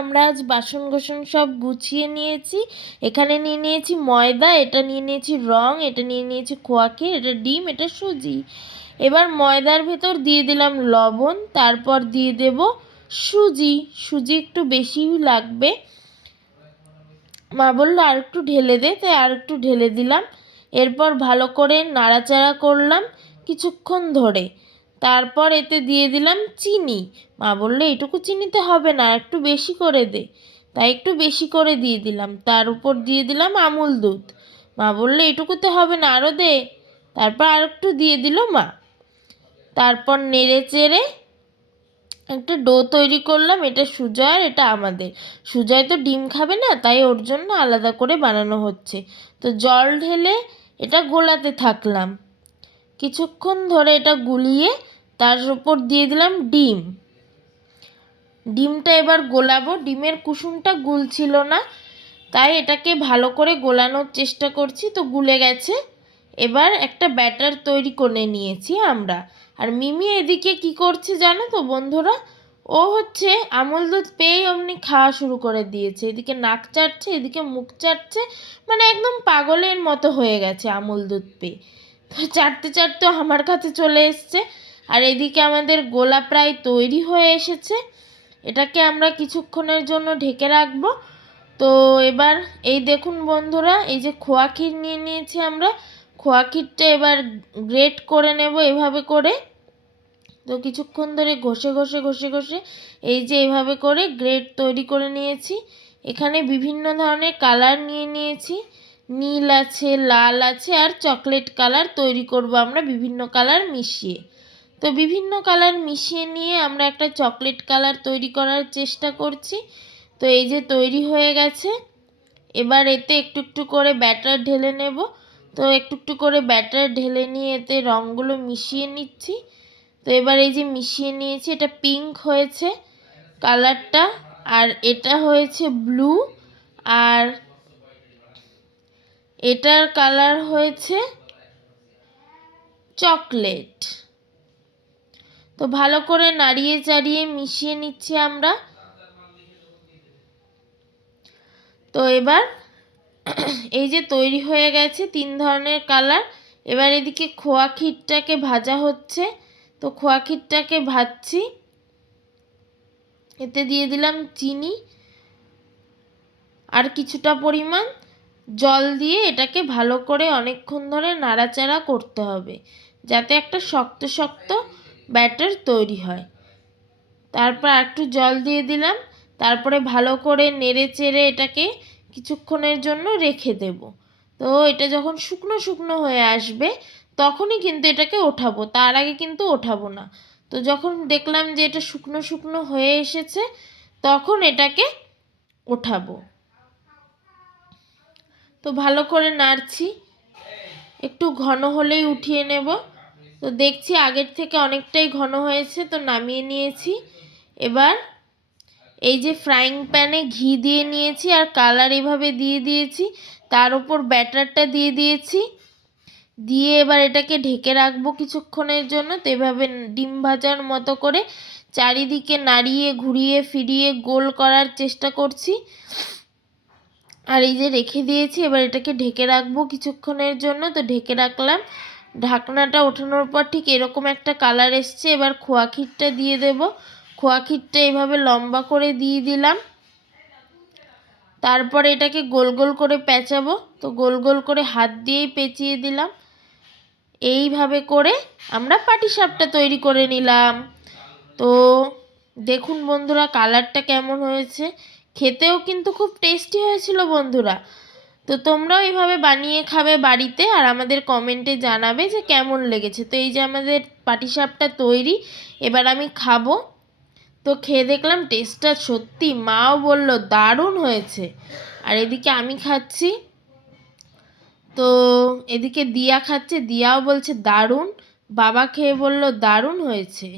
আমরা আজ বাসন কোসন সব গুছিয়ে নিয়েছি। এখানে নিয়ে নিয়েছি ময়দা, এটা নিয়ে নিয়েছি রং, এটা নিয়ে নিয়েছি খোয়া ক্ষীর, এটা ডিম, এটা সুজি। এবার ময়দার ভেতর দিয়ে দিলাম লবণ, তারপর দিয়ে দেব সুজি। সুজি একটু বেশিই লাগবে। মা বললো আর একটু ঢেলে দে, তাই আর একটু ঢেলে দিলাম। এরপর ভালো করে নাড়াচাড়া করলাম কিছুক্ষণ ধরে। তারপর এতে দিয়ে দিলাম চিনি। মা বললো এটুকু চিনিতে হবে না, একটু বেশি করে দে, তাই একটু বেশি করে দিয়ে দিলাম। তার উপর দিয়ে দিলাম আমুল দুধ। মা বললো এটুকুতে হবে না, আরও দে। তারপর আর একটু দিয়ে দিল মা। তারপর নেড়ে চেড়ে একটা ডো তৈরি করলাম। এটা সুজয়, এটা আমাদের। সুজয় তো ডিম খাবে না, তাই ওর জন্য আলাদা করে বানানো হচ্ছে। তো জল ঢেলে এটা গোলাতে থাকলাম কিছুক্ষণ ধরে। এটা গুলিয়ে তার উপর দিয়ে দিলাম ডিম। ডিমটা এবার গোলাবো। ডিমের কুসুমটা গুলছিল না, তাই এটাকে ভালো করে গোলানোর চেষ্টা করছি। তো গুলে গেছে। এবার একটা ব্যাটার তৈরি করে নিয়েছি আমরা। আর মিমি এদিকে কি করছে জানো তো বন্ধুরা? ও হচ্ছে আমুল দুধ পেয়েই অমনি খাওয়া শুরু করে দিয়েছে। এদিকে নাক চাটছে, এদিকে মুখ চাটছে, মানে একদম পাগলের মতো হয়ে গেছে আমুল দুধ পেয়ে। তো চাটতে চাটতে আমার কাছে চলে এসছে। আর এদিকে আমাদের গোলা প্রায় তৈরি হয়ে এসেছে। এটাকে আমরা কিছুক্ষণের জন্য ঢেকে রাখবো। তো এবার এই দেখুন বন্ধুরা, এই যে খোয়া ক্ষীর নিয়ে নিয়েছি আমরা। খোয়া ক্ষীরটা এবার গ্রেট করে নেব এভাবে করে। তো কিছুক্ষণ ধরে ঘষে ঘষে ঘষে ঘষে এই যে এভাবে করে গ্রেট তৈরি করে নিয়েছি। এখানে বিভিন্ন ধরনের কালার নিয়ে নিয়েছি। নীল আছে, লাল আছে, আর চকলেট কালার তৈরি করব আমরা বিভিন্ন কালার মিশিয়ে। তো বিভিন্ন কালার মিশিয়ে নিয়ে আমরা একটা চকলেট কালার তৈরি করার চেষ্টা করছি। তো এই যে তৈরি হয়ে গেছে। এবার এতে একটু একটু করে ব্যাটার ঢেলে নেব। তো একটু একটু করে ব্যাটার ঢেলে নিয়ে এতে রঙগুলো মিশিয়ে নিচ্ছি। তো এবার এই যে মিশিয়ে নিয়েছি, এটা পিঙ্ক হয়েছে কালারটা, আর এটা হয়েছে ব্লু, আর এটার কালার হয়েছে চকলেট। তো ভালো করে নাড়িয়ে চাড়িয়ে মিশিয়ে নিচ্ছি আমরা। তো এবার এই যে তৈরি হয়ে গেছে 3 ধরনের কালার। এবার এদিকে খোয়া ক্ষীরটাকে ভাজা হচ্ছে। তো খোয়া ক্ষীরটাকে ভাজছি। এতে দিয়ে দিলাম চিনি আর কিছুটা পরিমাণ জল দিয়ে এটাকে ভালো করে অনেকক্ষণ ধরে নাড়াচাড়া করতে হবে, যাতে একটা শক্ত শক্ত ব্যাটার তৈরি হয়। তারপর একটু জল দিয়ে দিলাম। তারপরে ভালো করে নেড়ে চেড়ে এটাকে কিছুক্ষণের জন্য রেখে দেব। তো এটা যখন শুকনো শুকনো হয়ে আসবে তখনই কিন্তু এটাকে ওঠাবো, তার আগে কিন্তু ওঠাবো না। তো যখন দেখলাম যে এটা শুকনো শুকনো হয়ে এসেছে তখন এটাকে ওঠাবো। তো ভালো করে নাড়ছি, একটু ঘন হলেই উঠিয়ে নেব। তো দেখছি আগের থেকে অনেকটাই ঘন হয়েছে, তো নামিয়ে নিয়েছি। এবার এই যে ফ্রাইং প্যানে ঘি দিয়ে নিয়েছি আর কালার এভাবে দিয়ে দিয়েছি, তার উপর ব্যাটারটা দিয়ে দিয়েছি। দিয়ে এবার এটাকে ঢেকে রাখবো কিছুক্ষণের জন্য। তো এভাবে ডিম ভাজার মতো করে চারিদিকে নাড়িয়ে ঘুরিয়ে ফিরিয়ে গোল করার চেষ্টা করছি। আর এই যে রেখে দিয়েছি, এবার এটাকে ঢেকে রাখবো কিছুক্ষণের জন্য। তো ঢেকে রাখলাম। ঢাকনাটা ওঠানোর পর ঠিক এরকম একটা কালার এসছে। এবার খোয়া ক্ষীরটা দিয়ে দেব। খোয়া ক্ষীরটা এভাবে লম্বা করে দিয়ে দিলাম। তারপর এটাকে গোল গোল করে পেঁচাবো। তো গোল গোল করে হাত দিয়েই পেঁচিয়ে দিলাম। এইভাবে করে আমরা পাটিসাপটা তৈরি করে নিলাম। তো দেখুন বন্ধুরা কালারটা কেমন হয়েছে, খেতেও কিন্তু খুব টেস্টি হয়েছিল বন্ধুরা। তো তোমরাও এইভাবে বানিয়ে খাবে বাড়িতে, আর আমাদের কমেন্টে জানাবে যে কেমন লেগেছে। তো এই যে আমাদের পাটিসাপটা তৈরি, এবার আমি খাবো। তো খেয়ে দেখলাম টেস্টটা সত্যি, মাও বলল দারুণ হয়েছে। আর এদিকে আমি খাচ্ছি। তো এদিকে দিয়া খাচ্ছে, দিয়াও বলছে দারুণ। বাবা খেয়ে বলল দারুণ হয়েছে।